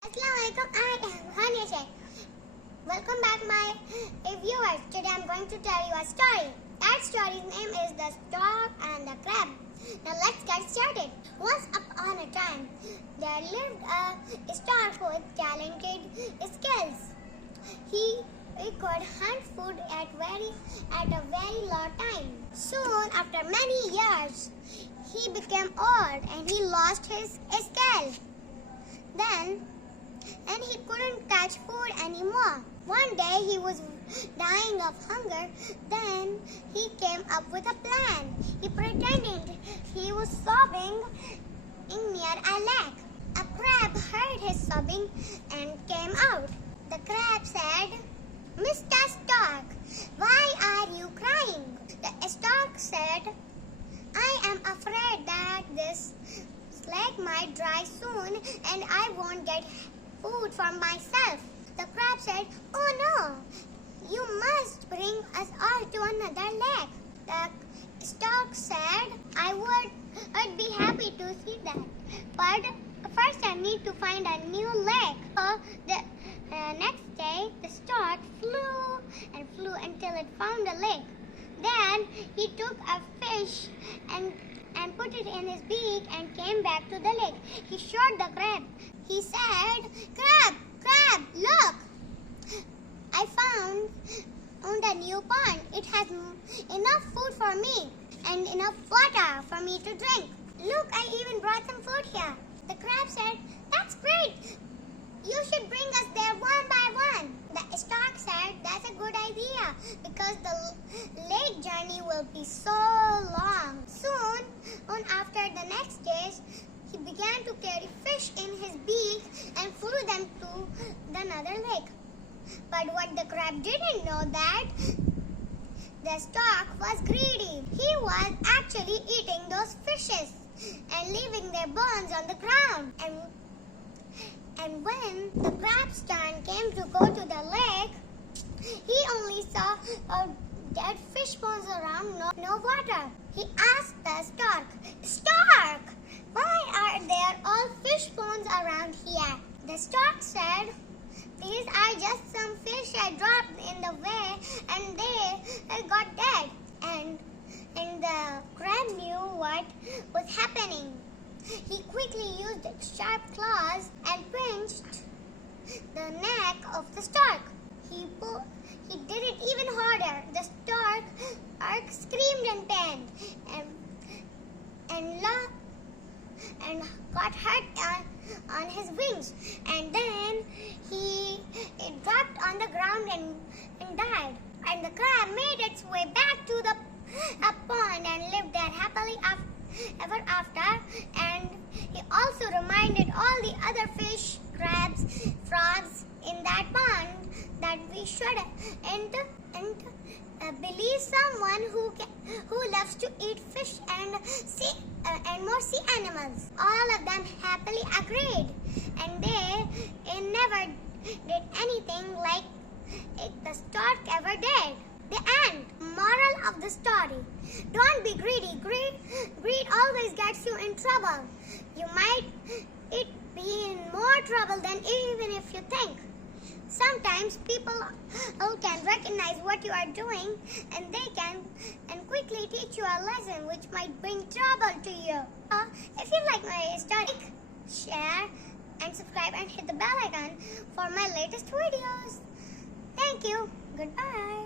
Assalamualaikum, I am Haniya. Welcome back my viewers. Today I am going to tell you a story. That story's name is The Stork and the Crab. Now let's get started. Once upon a time, there lived a stork with talented skills. He could hunt food at a very low time. Soon, after many years, he became old and he lost his skill. And he couldn't catch food anymore. One day he was dying of hunger. Then he came up with a plan. He pretended he was sobbing near a lake. A crab heard his sobbing and came out. The crab said, "Mr. Stork, why are you crying?" The stork said, "I am afraid that this lake might dry soon and I won't get food for myself." The crab said, "Oh no, you must bring us all to another lake." The stork said, "I would be happy to see that, but first I need to find a new lake." So the next day, the stork flew until it found a lake. Then he took a fish and put it in his beak and came back to the lake. He showed the crab. He said, Crab, look! I found a new pond. It has enough food for me and enough water for me to drink. Look, I even brought some food here." The crab said, "That's great. You should bring us there one by one." The stork said, "That's a good idea because the lake journey will be so long." Soon after the next days, he began to carry fish in his beak and flew them to another lake. But what the crab didn't know that the stork was greedy. He was actually eating those fishes and leaving their bones on the ground. And when the crab's turn came to go to the lake, he only saw dead fish bones around, no water. He asked the stork, "Stork, why are there all fish bones around here?" The stork said, "These are just some fish I dropped in the way and they got dead." And the crab knew what was happening. He quickly used sharp claws and pinched the neck of the stork. He did it even harder. The stork screamed in pain and got hurt on his wings. And then it dropped on the ground and died. And the crab made its way back to the pond and lived there happily ever after. And he also reminded all the other fish, crabs, frogs in that pond that we should believe someone who loves to eat fish and more sea animals. All of them happily agreed, and they never did anything like the stork ever did. The end. Moral of the story: don't be greedy. Greed always gets you in trouble. You might be in more trouble than even if you think. Sometimes people can recognize what you are doing and they can quickly teach you a lesson which might bring trouble to you. If you like my story, share and subscribe and hit the bell icon for my latest videos. Thank you. Goodbye.